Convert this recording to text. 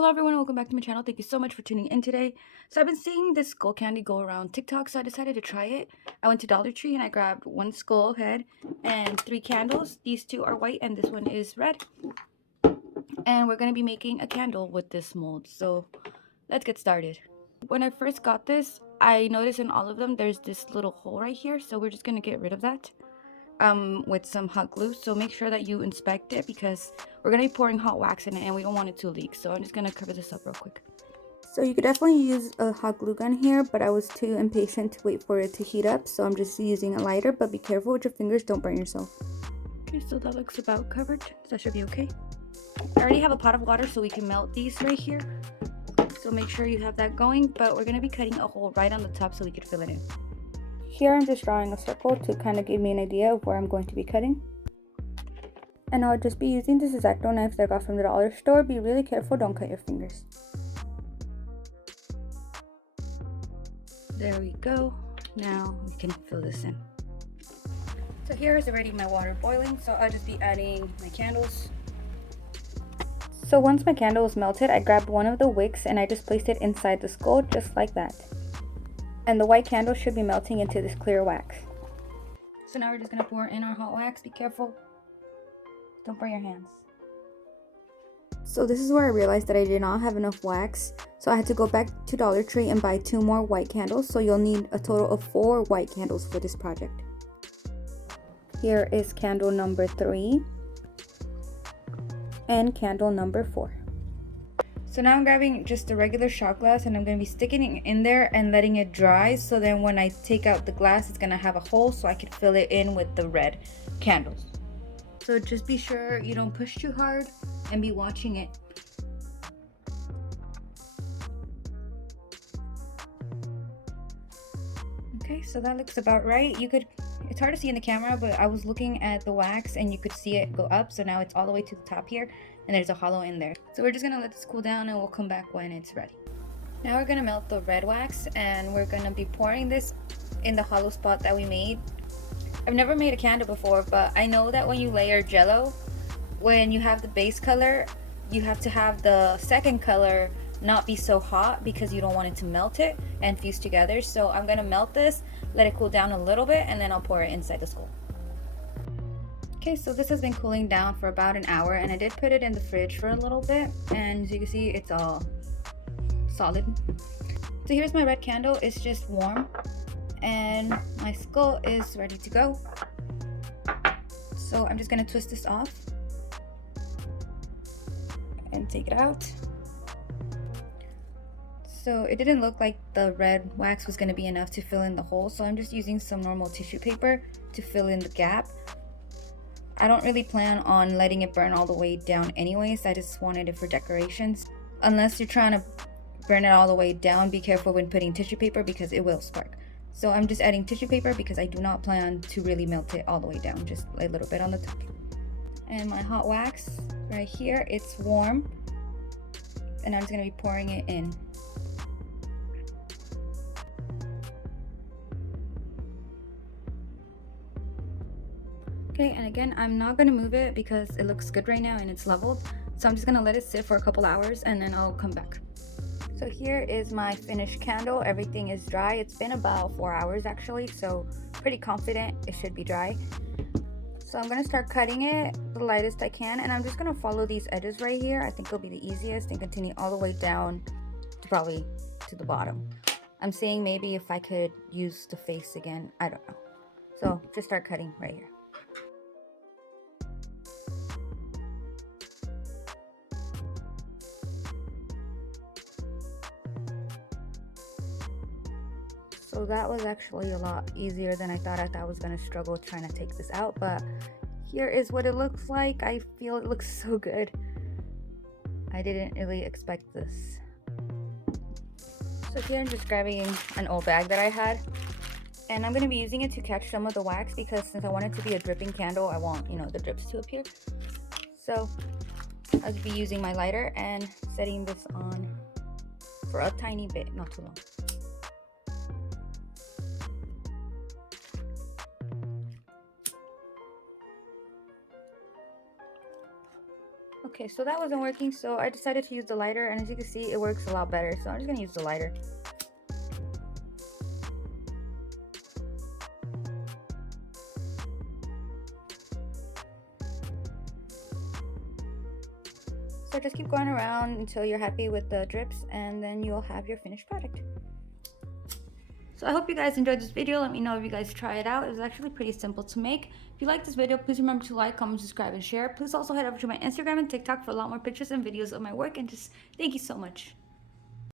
Hello everyone, welcome back to my channel. Thank you so much for tuning in today. So I've been seeing this skull candy go around TikTok, so I decided to try it. I went to Dollar Tree and I grabbed one skull head and 3 candles. These two are white and this one is red. And we're going to be making a candle with this mold. So let's get started. When I first got this, I noticed in all of them there's this little hole right here. So we're just going to get rid of that with some hot glue. So make sure that you inspect it because we're going to be pouring hot wax in it and we don't want it to leak. So I'm just going to cover this up real quick. So you could definitely use a hot glue gun here, but I was too impatient to wait for it to heat up, so I'm just using a lighter, but be careful with your fingers, don't burn yourself. Okay, so that looks about covered, so that should be okay. I already have a pot of water so we can melt these right here. So make sure you have that going, but we're going to be cutting a hole right on the top so we can fill it in. Here I'm just drawing a circle to kind of give me an idea of where I'm going to be cutting. And I'll just be using this X-Acto knife that I got from the dollar store. Be really careful, don't cut your fingers. There we go. Now we can fill this in. So here is already my water boiling, so I'll just be adding my candles. So once my candle is melted, I grabbed one of the wicks and I just placed it inside the skull just like that. And the white candle should be melting into this clear wax. So now we're just going to pour in our hot wax. Be careful. Don't burn your hands. So this is where I realized that I did not have enough wax. So I had to go back to Dollar Tree and buy 2 more white candles. So you'll need a total of 4 white candles for this project. Here is candle number 3 and candle number 4. So now I'm grabbing just a regular shot glass and I'm going to be sticking it in there and letting it dry. So then when I take out the glass, it's going to have a hole so I can fill it in with the red candles. So just be sure you don't push too hard and be watching it. Okay, so that looks about right. It's hard to see in the camera, but I was looking at the wax and you could see it go up. So now it's all the way to the top here and there's a hollow in there. So we're just gonna let this cool down and we'll come back when it's ready. Now we're gonna melt the red wax and we're gonna be pouring this in the hollow spot that we made. I've never made a candle before, but I know that when you layer jello, when you have the base color, you have to have the second color not be so hot because you don't want it to melt it and fuse together. So I'm gonna melt this, let it cool down a little bit, and then I'll pour it inside the skull. Okay, so this has been cooling down for about an hour and I did put it in the fridge for a little bit, and as you can see, it's all solid. So here's my red candle. It's just warm and my skull is ready to go. So I'm just gonna twist this off and take it out. So it didn't look like the red wax was going to be enough to fill in the hole, so I'm just using some normal tissue paper to fill in the gap. I don't really plan on letting it burn all the way down anyways. I just wanted it for decorations. Unless you're trying to burn it all the way down, be careful when putting tissue paper because it will spark. So I'm just adding tissue paper because I do not plan to really melt it all the way down, just a little bit on the top. And my hot wax right here, it's warm and I'm just going to be pouring it in. Okay, and again, I'm not going to move it because it looks good right now and it's leveled. So I'm just going to let it sit for a couple hours and then I'll come back. So here is my finished candle. Everything is dry. It's been about 4 hours actually, so pretty confident it should be dry. So I'm going to start cutting it the lightest I can, and I'm just going to follow these edges right here. I think it'll be the easiest, and continue all the way down to probably to the bottom. I'm saying maybe if I could use the face again, I don't know. So just start cutting right here. So that was actually a lot easier than I thought. I thought I was going to struggle trying to take this out, but here is what it looks like. I feel it looks so good. I didn't really expect this. So here I'm just grabbing an old bag that I had, and I'm going to be using it to catch some of the wax because since I want it to be a dripping candle, I want, the drips to appear. So I'll be using my lighter and setting this on for a tiny bit, not too long. Okay, so that wasn't working, so I decided to use the lighter, and as you can see, it works a lot better. So I'm just gonna use the lighter. So just keep going around until you're happy with the drips, and then you'll have your finished product. So I hope you guys enjoyed this video. Let me know if you guys try it out. It was actually pretty simple to make. If you like this video, please remember to like, comment, subscribe, and share. Please also head over to my Instagram and TikTok for a lot more pictures and videos of my work. And just thank you so much.